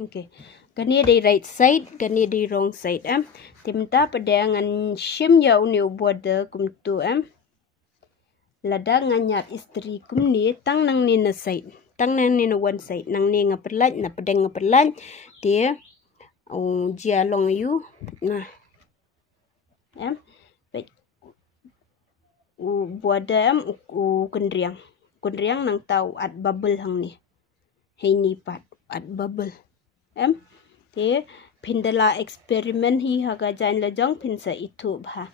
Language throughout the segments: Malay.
Okay. Gani di right side, gani di wrong side Timta pada ngan shim ya uni border kumtu lada nganyat istri kumni tang nang ni na side. Tang nang ni na one side. Nang ni ngaperlat, na pedeng ngaperlat. Dia jia long you. Nah. Border kendriang. Kendriang nang tahu at bubble hang ni. Hei ni pat at bubble. Te pindala eksperimen hi haga jain lajong pinsa itu bha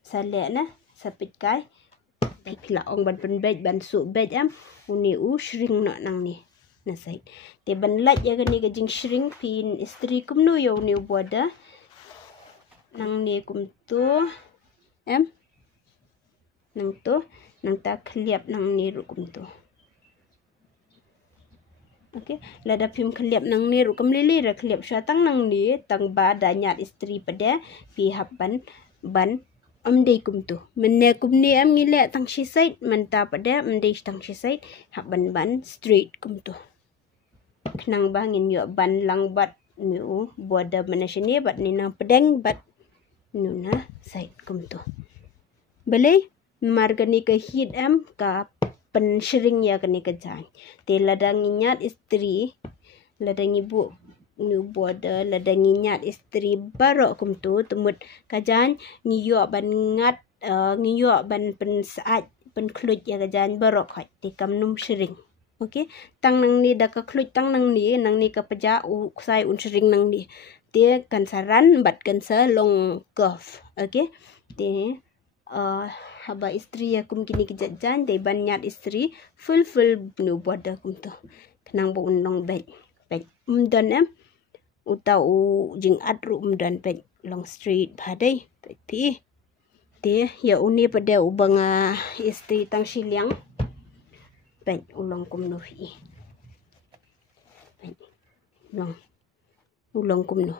sale na sapit kai pila ong ban pen bej ban su bej uni shring no nang ni na sai te ban lat ya gani gajing shring pin istri kum no yo ni boda nang ni kum tu nang tu nang ta kliap nang ni ru kum tu. Okay, lada pim keliap nang ni rukam lili ra keliap syatang nang ni tang ba danyat istri pada pihak ban amdei kum tu menne kum ni ngile tang shisait menta pada amdei tang shisait hak ban straight kum tu kenang bangin yo ban lang bat nu boda manasini bat ni nang pedeng bat nu na sait kum tu bele margani ke hit ka penshering ya kani kejan. Te ladang nyat istri, ladang ibu nu boda, ladang nyat istri barok kum tu temut kajan ngiyok ban ngat ngiyok ban pen saat pen klut ya kajan barok hat te kam num shering. Okay, tang nang ni dak klut tang nang ni ka peja sai shering nang ni. Te kan saran bat kan sa long curve. Okay, te haba istri ya kum kini kejajan de banyak istri full nu boda kum tu kenang bo unong beg umdan utau jing adru umdan beg long street badai pi te ya uni pada ubanga istri tang siliang beg ulong kum no hi long ulong kum no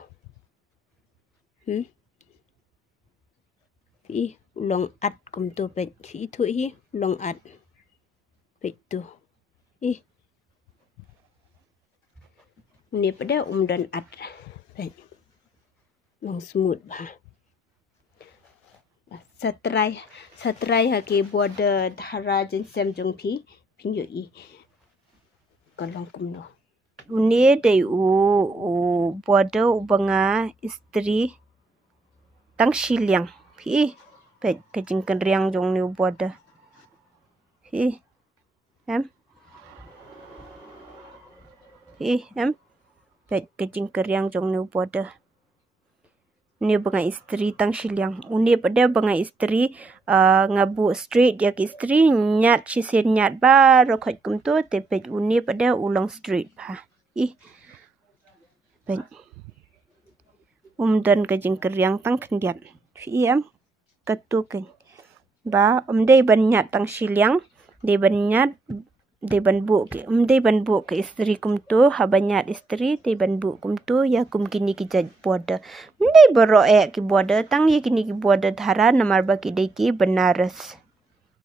pi ulong at kum tu pet fi thu hi ulong at pet tu ni pada dan at pet long smooth bah satrai hake border dhara jen sem jong pi pinyo kalong kum no uni dei border ubanga istri tang siliang pi pet kajing kendriang jong ni boda pi pet kajing kendriang jong ni boda ni banga istri tang siliang uni pada banga istri ngabu straight ya istri nyat chisen nyat ba rokhat kum tu te pet uni pada ulang straight ba pet dan kajing kendriang tang kendiat pi katukan ba umdai banyat tang siliang de banyat de banbu ke umdai banbu ke istri kum tu ha banyat istri de banbu kum tu ya kum kini ki jaj boda umdai baro ki boda tang ye kini ki boda dhara namar ba ki de ki Benares.